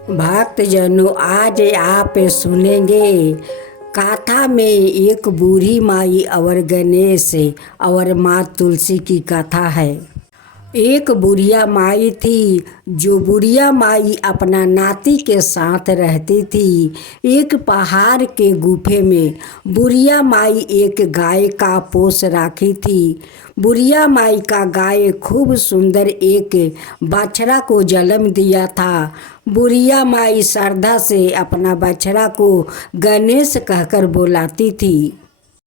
भक्तजनों, आज आप सुनेंगे कथा में एक बूढ़ी माई और गणेश और माँ तुलसी की कथा है। एक बुढ़िया माई थी। जो बुढ़िया माई अपना नाती के साथ रहती थी। एक पहाड़ के गुफे में बुढ़िया माई एक गाय का पोस रखी थी। बुढ़िया माई का गाय खूब सुंदर एक बछड़ा को जन्म दिया था। बुढ़िया माई श्रद्धा से अपना बछड़ा को गणेश कहकर बुलाती थी।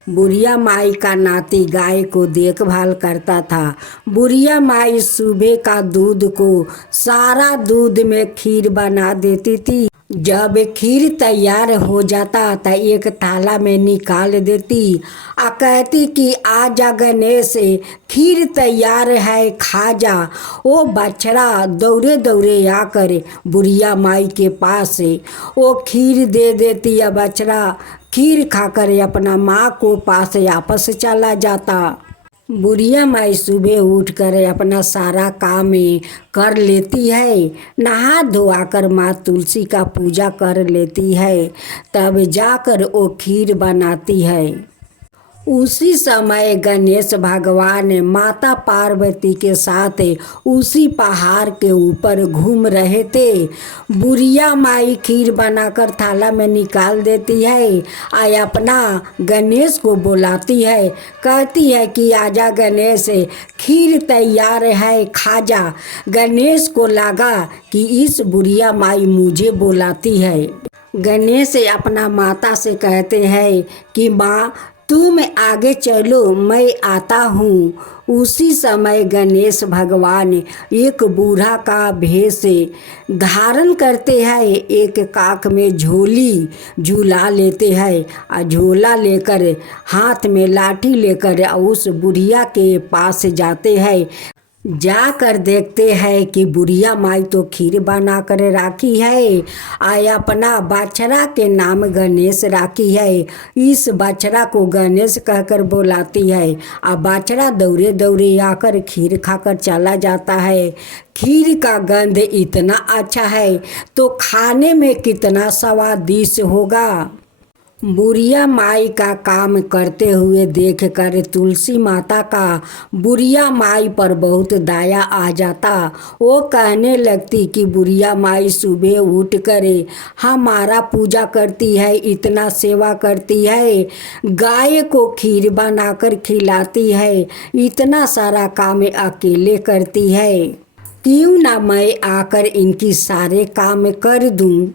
बुढ़िया माई का नाती गाय को देखभाल करता था। बुढ़िया माई सुबह का दूध को सारा दूध में खीर बना देती थी। जब खीर तैयार हो जाता तो एक थाला में निकाल देती और कहती कि आजा गणेश, खीर तैयार है, खा जा। वो बछड़ा दौड़े दौड़े आकर बुढ़िया माई के पास वो खीर दे देती या बछड़ा खीर खाकर अपना माँ को पास वापस चला जाता। बुढ़िया माई सुबह उठकर अपना सारा काम कर लेती है। नहा धोआकर माँ तुलसी का पूजा कर लेती है। तब जाकर वो खीर बनाती है। उसी समय गणेश भगवान माता पार्वती के साथ उसी पहाड़ के ऊपर घूम रहे थे। बुढ़िया माई खीर बनाकर थाला में निकाल देती है और अपना गणेश को बुलाती है। कहती है कि आजा गणेश, खीर तैयार है, खा जा। गणेश को लगा कि इस बुढ़िया माई मुझे बुलाती है। गणेश अपना माता से कहते हैं कि माँ, तुम आगे चलो, मैं आता हूँ। उसी समय गणेश भगवान एक बूढ़ा का भेष धारण करते हैं। एक काख में झोली झूला लेते हैं और झोला लेकर हाथ में लाठी लेकर उस बुढ़िया के पास जाते हैं। जाकर देखते हैं कि बुढ़िया माई तो खीर बना कर राखी है और अपना बछड़ा के नाम गणेश राखी है। इस बछड़ा को गणेश कहकर बुलाती है और बछड़ा दौड़े दौड़े आकर खीर खाकर चला जाता है। खीर का गंध इतना अच्छा है तो खाने में कितना स्वादिष्ट होगा। बुढ़िया माई का काम करते हुए देखकर तुलसी माता का बुढ़िया माई पर बहुत दया आ जाता। वो कहने लगती कि बुढ़िया माई सुबह उठ कर हमारा पूजा करती है, इतना सेवा करती है, गाय को खीर बनाकर खिलाती है, इतना सारा काम अकेले करती है, क्यों ना मैं आकर इनकी सारे काम कर दूं।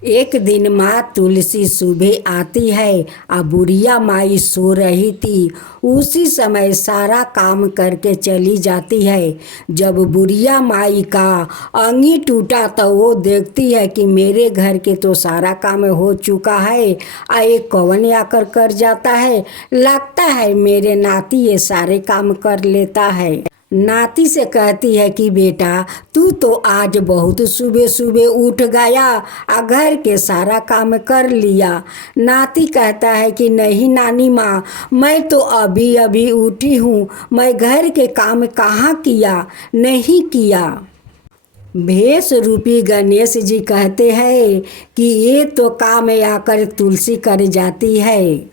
एक दिन माँ तुलसी सुबह आती है और बुढ़िया माई सो रही थी। उसी समय सारा काम करके चली जाती है। जब बुढ़िया माई का अंगी टूटा तो वो देखती है कि मेरे घर के तो सारा काम हो चुका है, आए कौन आकर कर जाता है। लगता है मेरे नाती ये सारे काम कर लेता है। नाती से कहती है कि बेटा, तू तो आज बहुत सुबह सुबह उठ गया और घर के सारा काम कर लिया। नाती कहता है कि नहीं नानी माँ, मैं तो अभी अभी उठी हूँ, मैं घर के काम कहाँ किया, नहीं किया। भेष रूपी गणेश जी कहते हैं कि ये तो काम आकर तुलसी कर जाती है।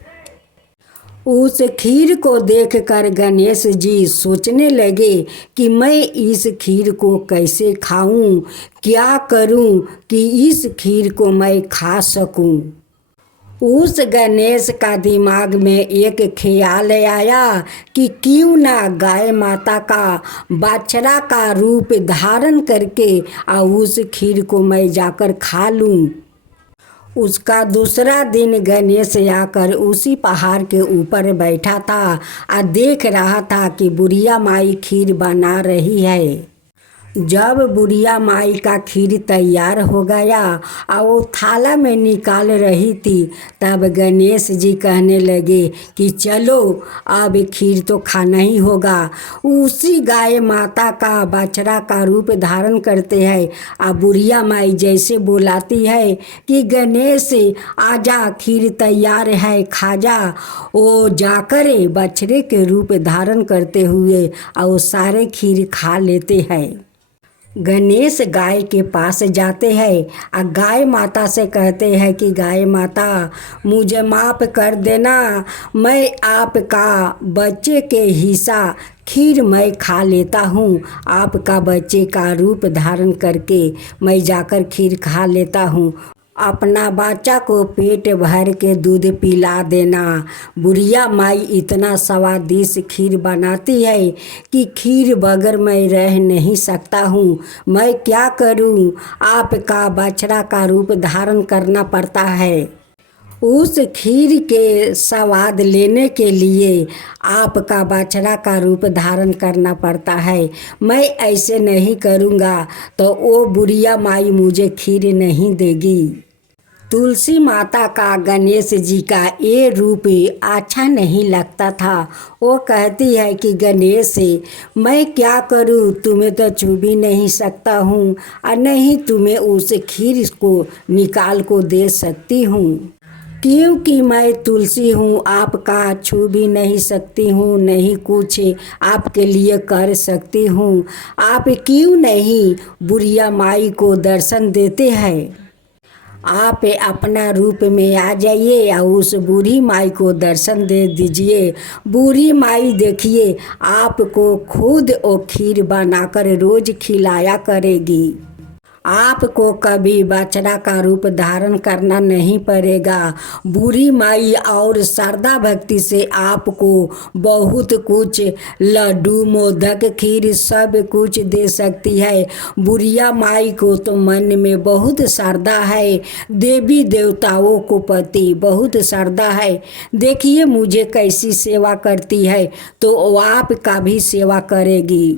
उस खीर को देखकर गणेश जी सोचने लगे कि मैं इस खीर को कैसे खाऊं, क्या करूं कि इस खीर को मैं खा सकूं। उस गणेश का दिमाग में एक ख्याल आया कि क्यों ना गाय माता का बछड़ा का रूप धारण करके और उस खीर को मैं जाकर खा लूं। उसका दूसरा दिन गणेश आकर उसी पहाड़ के ऊपर बैठा था और देख रहा था कि बुढ़िया माई खीर बना रही है। जब बुढ़िया माई का खीर तैयार हो गया और वो थाला में निकाल रही थी, तब गणेश जी कहने लगे कि चलो अब खीर तो खाना ही होगा। उसी गाय माता का बछड़ा का रूप धारण करते हैं और बुढ़िया माई जैसे बुलाती है कि गणेश आजा, खीर तैयार है, खा जा। वो जाकर बछड़े के रूप धारण करते हुए और सारे खीर खा लेते हैं। गणेश गाय के पास जाते हैं और गाय माता से कहते हैं कि गाय माता मुझे माफ़ कर देना, मैं आपका बच्चे के हिस्सा खीर मैं खा लेता हूँ। आपका बच्चे का रूप धारण करके मैं जाकर खीर खा लेता हूँ। अपना बच्चा को पेट भर के दूध पिला देना। बुढ़िया माई इतना स्वादिष्ट खीर बनाती है कि खीर बगैर मैं रह नहीं सकता हूँ। मैं क्या करूँ, आपका बछड़ा का रूप धारण करना पड़ता है। उस खीर के स्वाद लेने के लिए आपका बछड़ा का रूप धारण करना पड़ता है। मैं ऐसे नहीं करूँगा तो वो बुढ़िया माई मुझे खीर नहीं देगी। तुलसी माता का गणेश जी का ये रूप अच्छा नहीं लगता था। वो कहती है कि गणेश मैं क्या करूं, तुम्हें तो छू भी नहीं सकता हूं और नहीं तुम्हें उस खीर को निकाल को दे सकती हूं, क्योंकि मैं तुलसी हूँ, आपका छू भी नहीं सकती हूँ, नहीं कुछ आपके लिए कर सकती हूँ। आप क्यों नहीं बुढ़िया माई को दर्शन देते हैं। आप अपना रूप में आ जाइए और उस बूढ़ी माई को दर्शन दे दीजिए। बूढ़ी माई देखिए आपको खुद वो खीर बनाकर रोज खिलाया करेगी। आपको कभी बछड़ा का रूप धारण करना नहीं पड़ेगा। बूढ़ी माई और श्रद्धा भक्ति से आपको बहुत कुछ लड्डू मोदक खीर सब कुछ दे सकती है। बुढ़िया माई को तो मन में बहुत श्रद्धा है, देवी देवताओं को प्रति बहुत श्रद्धा है। देखिए मुझे कैसी सेवा करती है तो वो आपका भी सेवा करेगी।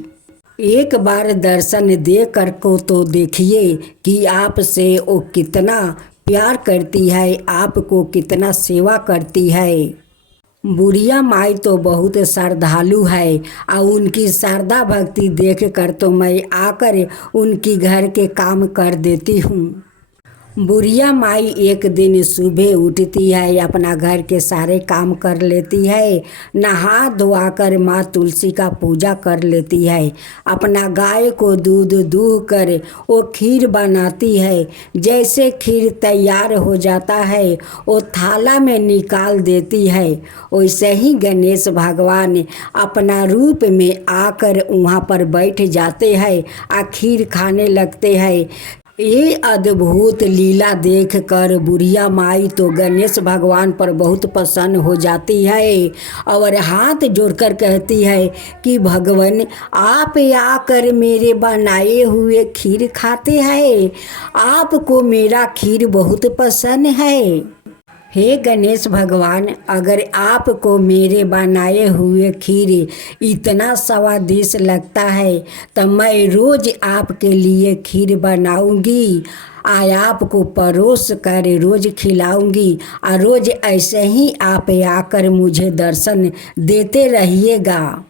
एक बार दर्शन दे कर को तो देखिए कि आपसे वो कितना प्यार करती है, आपको कितना सेवा करती है। बुढ़िया माई तो बहुत श्रद्धालु है और उनकी श्रद्धा भक्ति देख कर तो मैं आकर उनकी घर के काम कर देती हूँ। बुढ़िया माई एक दिन सुबह उठती है, अपना घर के सारे काम कर लेती है, नहा धोआ कर माँ तुलसी का पूजा कर लेती है, अपना गाय को दूध दूह कर वो खीर बनाती है। जैसे खीर तैयार हो जाता है वो थाला में निकाल देती है। वैसे ही गणेश भगवान अपना रूप में आकर वहाँ पर बैठ जाते हैं और खीर खाने लगते हैं। ये अद्भुत लीला देखकर बुढ़िया माई तो गणेश भगवान पर बहुत प्रसन्न हो जाती है और हाथ जोड़कर कहती है कि भगवान आप आकर मेरे बनाए हुए खीर खाते हैं, आपको मेरा खीर बहुत पसंद है। हे गणेश भगवान, अगर आपको मेरे बनाए हुए खीर इतना स्वादिष्ट लगता है तो मैं रोज़ आपके लिए खीर बनाऊंगी, आपको परोस कर रोज़ खिलाऊंगी और रोज़ ऐसे ही आप आकर मुझे दर्शन देते रहिएगा।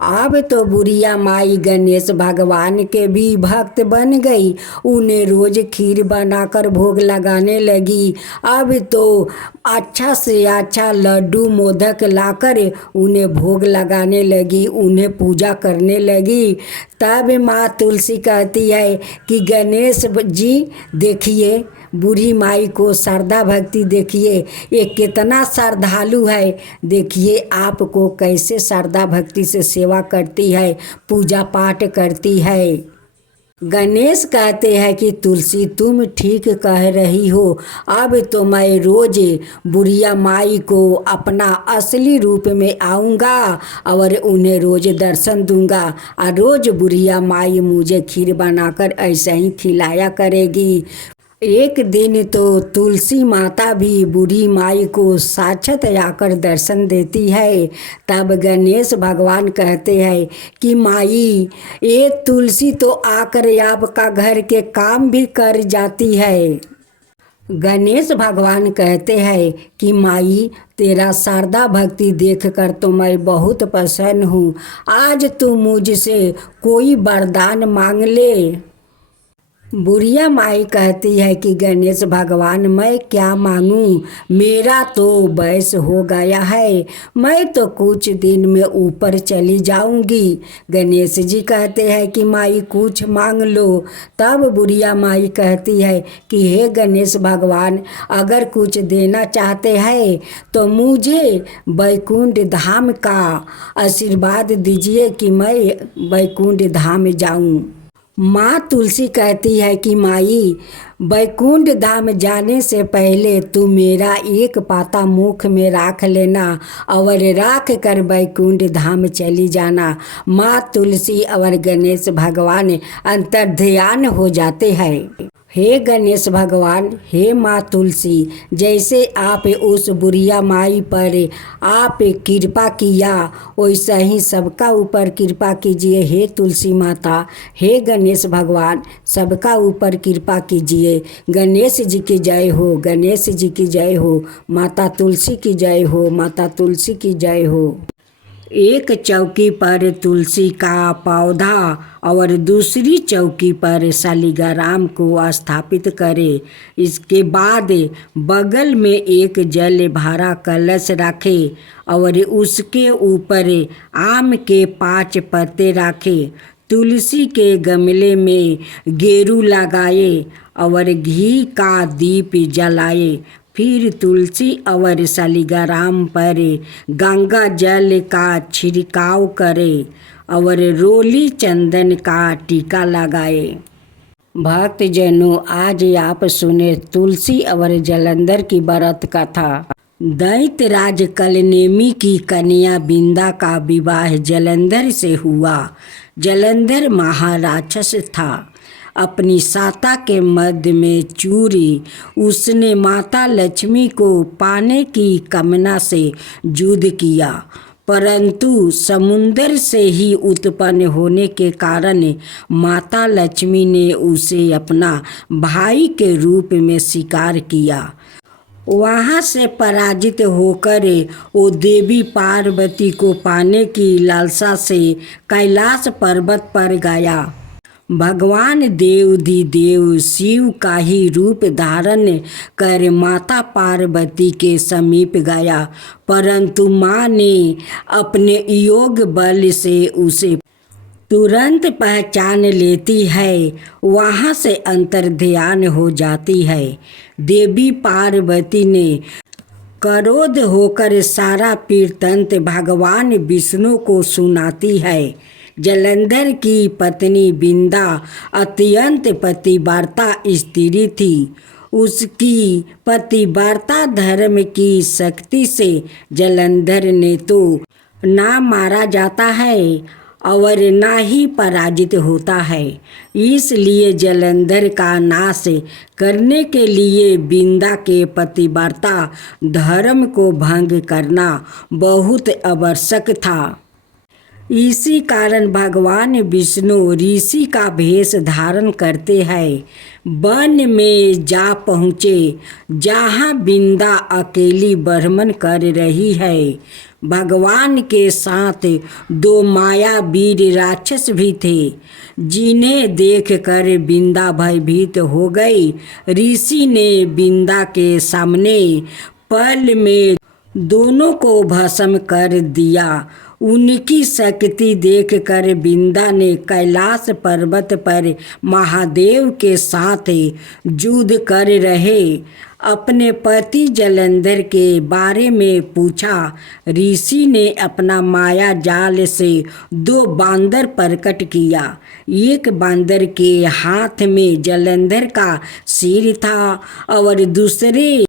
अब तो बुढ़िया माई गणेश भगवान के भी भक्त बन गई, उन्हें रोज खीर बनाकर भोग लगाने लगी। अब तो अच्छा से अच्छा लड्डू मोदक लाकर उन्हें भोग लगाने लगी, उन्हें पूजा करने लगी। तब माँ तुलसी कहती है कि गणेश जी देखिए बूढ़ी माई को श्रद्धा भक्ति देखिए, ये कितना श्रद्धालु है, देखिए आपको कैसे श्रद्धा भक्ति से सेवा करती है, पूजा पाठ करती है। गणेश कहते हैं कि तुलसी तुम ठीक कह रही हो, अब तो मैं रोज बुढ़िया माई को अपना असली रूप में आऊँगा और उन्हें रोज दर्शन दूंगा और रोज बुढ़िया माई मुझे खीर बनाकर ऐसे ही खिलाया करेगी। एक दिन तो तुलसी माता भी बूढ़ी माई को साक्षात आकर दर्शन देती है। तब गणेश भगवान कहते हैं कि माई ये तुलसी तो आकर आपका घर के काम भी कर जाती है। गणेश भगवान कहते हैं कि माई तेरा श्रद्धा भक्ति देखकर तो मैं बहुत प्रसन्न हूँ, आज तू मुझसे कोई वरदान मांग ले। बुढ़िया माई कहती है कि गणेश भगवान मैं क्या मांगूं, मेरा तो बयस हो गया है, मैं तो कुछ दिन में ऊपर चली जाऊंगी। गणेश जी कहते हैं कि माई कुछ मांग लो। तब बुढ़िया माई कहती है कि हे गणेश भगवान, अगर कुछ देना चाहते हैं तो मुझे वैकुंठ धाम का आशीर्वाद दीजिए कि मैं वैकुंठ धाम जाऊं। माँ तुलसी कहती है कि माई, वैकुंठ धाम जाने से पहले तू मेरा एक पाता मुख में राख लेना और राख कर वैकुंठ धाम चली जाना। माँ तुलसी और गणेश भगवान अंतर्ध्यान हो जाते हैं। हे गणेश भगवान, हे माँ तुलसी, जैसे आप उस बुढ़िया माई पर आप कृपा किया वैसा ही सबका ऊपर कृपा कीजिए। हे तुलसी माता, हे गणेश भगवान, सबका ऊपर कृपा कीजिए। गणेश जी की जय हो, गणेश जी की जय हो, माता तुलसी की जय हो, माता तुलसी की जय हो। एक चौकी पर तुलसी का पौधा और दूसरी चौकी पर शालिग्राम को स्थापित करें। इसके बाद बगल में एक जल भरा कलश रखें और उसके ऊपर आम के 5 पत्ते रखें। तुलसी के गमले में गेरू लगाए और घी का दीप जलाए। फिर तुलसी और शालिग्राम पर गंगा जल का छिड़काव करे और रोली चंदन का टीका लगाए। भक्तजनों, आज आप सुने तुलसी और जलंधर की व्रत कथा। दैत्यराज कलनेमी की कन्या बिंदा का विवाह जलंधर से हुआ। जलंधर महाराक्षस था। अपनी साता के मध्य में चूरी उसने माता लक्ष्मी को पाने की कामना से युद्ध किया, परंतु समुद्र से ही उत्पन्न होने के कारण माता लक्ष्मी ने उसे अपना भाई के रूप में स्वीकार किया। वहाँ से पराजित होकर वो देवी पार्वती को पाने की लालसा से कैलाश पर्वत पर गया। भगवान देवाधिदेव शिव का ही रूप धारण कर माता पार्वती के समीप गया, परंतु माँ ने अपने योग बल से उसे तुरंत पहचान लेती है, वहाँ से अंतर्ध्यान हो जाती है। देवी पार्वती ने क्रोध होकर सारा वृत्तांत भगवान विष्णु को सुनाती है। जलंधर की पत्नी बिंदा अत्यंत पतिव्रता स्त्री थी। उसकी पतिव्रता धर्म की शक्ति से जलंधर ने तो ना मारा जाता है और ना ही पराजित होता है। इसलिए जलंधर का नाश करने के लिए बिंदा के पतिव्रता धर्म को भंग करना बहुत आवश्यक था। इसी कारण भगवान विष्णु ऋषि का भेष धारण करते हैं। वन में जा पहुँचे जहाँ बिंदा अकेली भ्रमण कर रही है। भगवान के साथ 2 मायावीर राक्षस भी थे, जिन्हें देखकर बिंदा भयभीत हो गई। ऋषि ने बिंदा के सामने पल में दोनों को भस्म कर दिया। उनकी शक्ति देखकर बिंदा ने कैलाश पर्वत पर महादेव के साथ युद्ध कर रहे अपने पति जलंधर के बारे में पूछा। ऋषि ने अपना माया जाल से 2 बांदर प्रकट किया। एक बांदर के हाथ में जलंधर का सिर था और दूसरे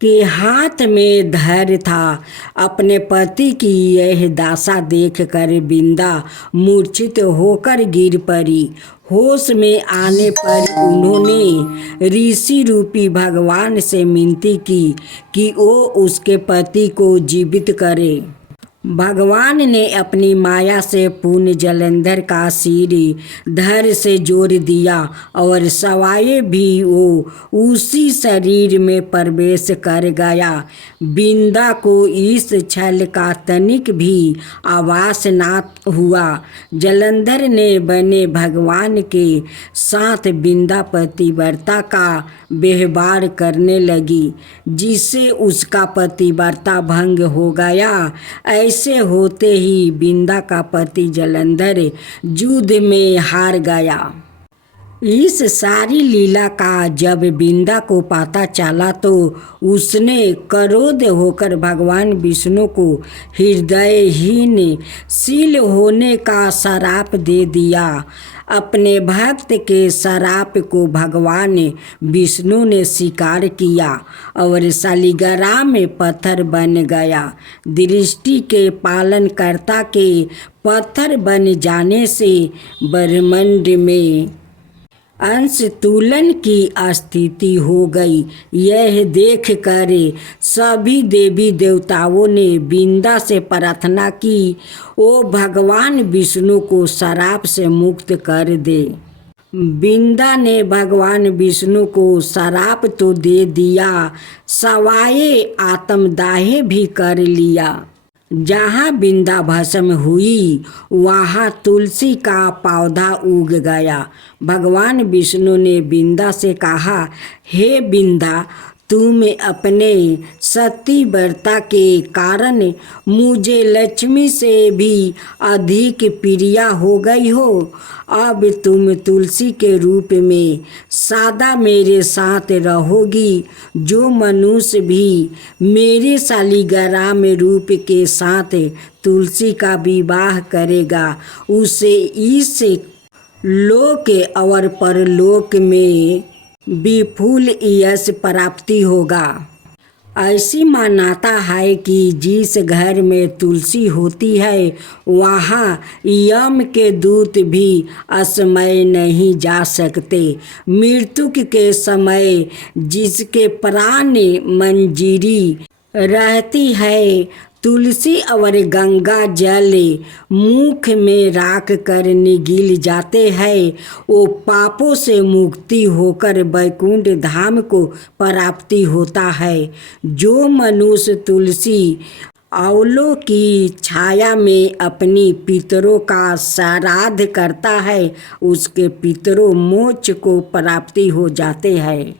के हाथ में धैर्य था। अपने पति की यह दशा देखकर बिंदा मूर्छित होकर गिर पड़ी। होश में आने पर उन्होंने ऋषि रूपी भगवान से विनती की कि वो उसके पति को जीवित करे। भगवान ने अपनी माया से पूर्ण जलंधर का सिर धड़ से जोड़ दिया और सवाए भी वो उसी शरीर में प्रवेश कर गया। बिंदा को इस छल का तनिक भी आभास ना हुआ। जलंधर ने बने भगवान के साथ बिंदा पतिव्रता का व्यवहार करने लगी, जिससे उसका पतिव्रता भंग हो गया। ऐसे होते ही बिंदा का पति जलंधर युद्ध में हार गया। इस सारी लीला का जब बिंदा को पता चला तो उसने क्रोध होकर भगवान विष्णु को हृदयहीन शील होने का श्राप दे दिया। अपने भक्त के श्राप को भगवान विष्णु ने स्वीकार किया और शालिग्राम में पत्थर बन गया। दृष्टि के पालनकर्ता के पत्थर बन जाने से ब्रह्मांड में अंश तुलन की स्थिति हो गई। यह देख कर सभी देवी देवताओं ने बिंदा से प्रार्थना की, ओ भगवान विष्णु को श्राप से मुक्त कर दे। बिंदा ने भगवान विष्णु को श्राप तो दे दिया, सवाए आत्मदाह भी कर लिया। जहाँ बिंदा भस्म हुई वहाँ तुलसी का पौधा उग गया। भगवान विष्णु ने बिंदा से कहा, हे बिंदा, तुम अपने सतीव्रता के कारण मुझे लक्ष्मी से भी अधिक प्रिय हो गई हो। अब तुम तुलसी के रूप में सदा मेरे साथ रहोगी। जो मनुष्य भी मेरे शालिग्राम रूप के साथ तुलसी का विवाह करेगा उसे इस लोक और परलोक में विपुल यश प्राप्ति होगा। ऐसी मान्यता है कि जिस घर में तुलसी होती है वहाँ यम के दूत भी असमय नहीं जा सकते। मृत्यु के समय जिसके प्राण मंजीरी रहती है, तुलसी और गंगा जल मुख में राख कर निगल जाते हैं, वो पापों से मुक्ति होकर वैकुंठ धाम को प्राप्ति होता है। जो मनुष्य तुलसी औलों की छाया में अपनी पितरों का श्राद्ध करता है उसके पितरों मोक्ष को प्राप्ति हो जाते हैं।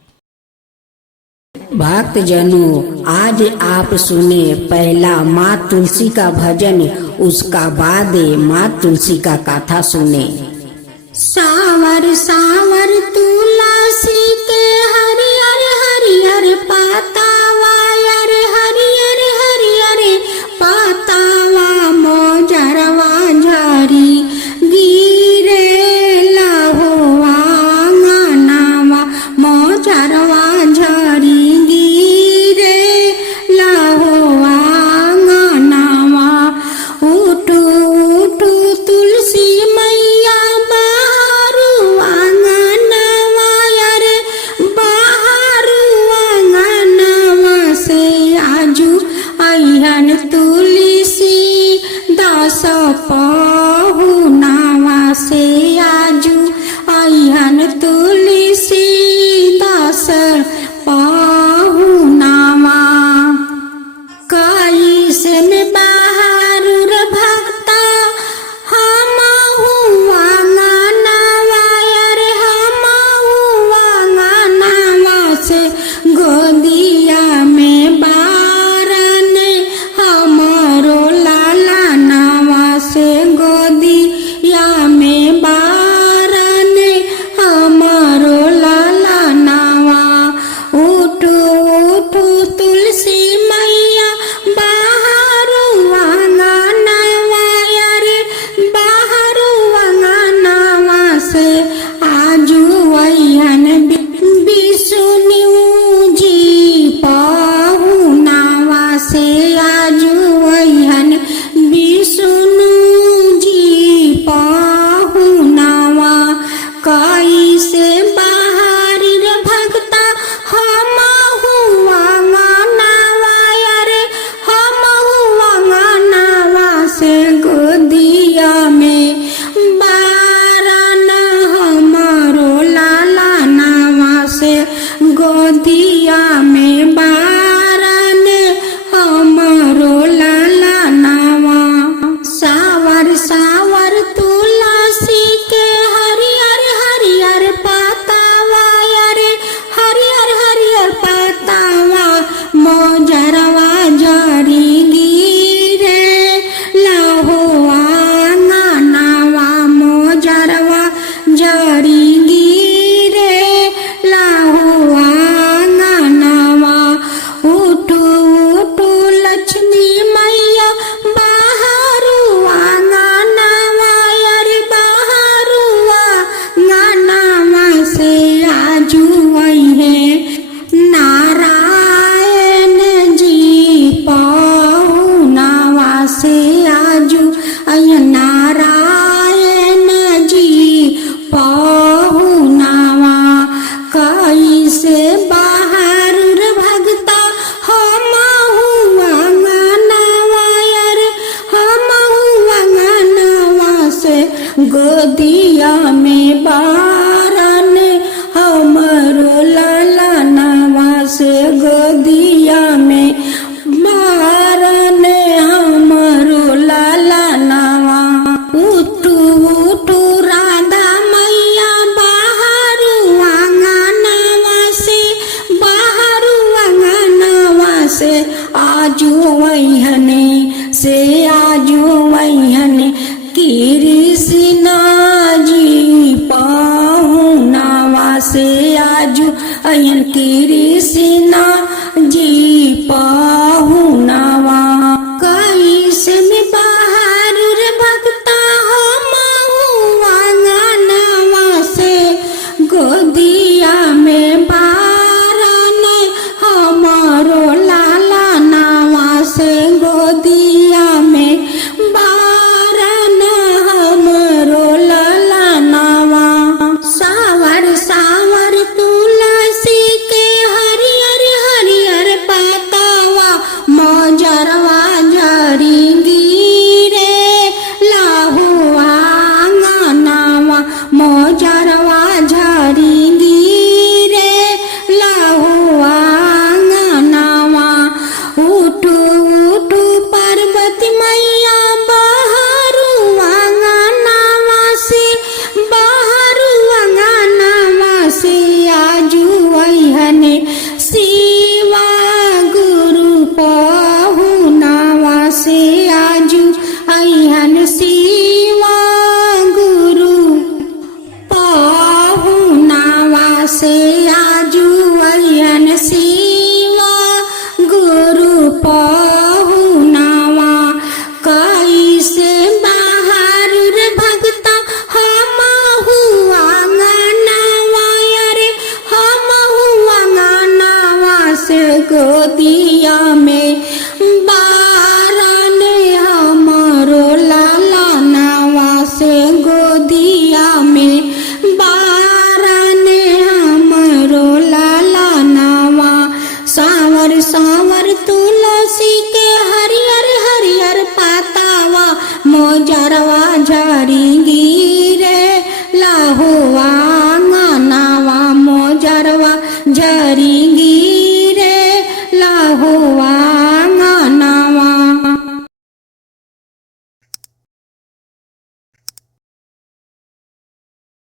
भक्त जनों, आज आप सुने पहला माँ तुलसी का भजन, उसका बाद माँ तुलसी का कथा सुने। सावर सावर तुलसी के हरियर हरियर पातावा, यार हरियर हरियर पातावा, मोजरवा झरी गिरे लहो आंगनावा, मोजरवा झरी पहुनावा से आजू अहन तुलसी दास गोदिया में बारन हमरो लाला नावा। सावर सावर तुलसी के हरियर हरियर पातावा रे हरियर हरियर पातावा मोजरवा जरी गिरे लहुआ नावा मोजरवा जरी गिरे लहुआ नावा। उठू उठू लक्ष्मी मैया बाहरुआ नावा अरे बाहरुआ नावा से आजू है नारायण जी पहुनावा से आजू नारायण जी पहुनावा। कैसे बाहर भगता हम हुआ नावा अरे हम हुआ नावा से गोदिया में बारन हमरो लाला नावा से गोदिया में बारन हमरो लाला नावा। उठू उठू राधा मैया बाहरुआ नावा से बाहरुआ नावा से आजू वैहने से आजू वैहने कृष्णा जी पहुनावा से आजू अयन कृष्णा जी पहुनावा। कैसे में बाहर रे भक्ता हम हुआ नावा से गोदिया में बारन हमरो लाला नावा से गोदिया में बारन हमरो लाला नावा। सावर सावर तुलसी के हरियर हरियर पातावा मोजरवा जरी गिरे लहुआ नावा मोजरवा झरी गिरे लहुआ नावा। उठू उठू पार्वती मैया बाहरुआ नावा से बाहरुआ नावा से आजू वैहने शिवा गुरु पहुनावा से आजू अहन शिवा गुरु पहुनावा से आजू अहन शिवा गुरु पहुनावा। कैसे बाहर रे भगता हम हुआ नावा अरे हम हुआ नावा से गोदिया में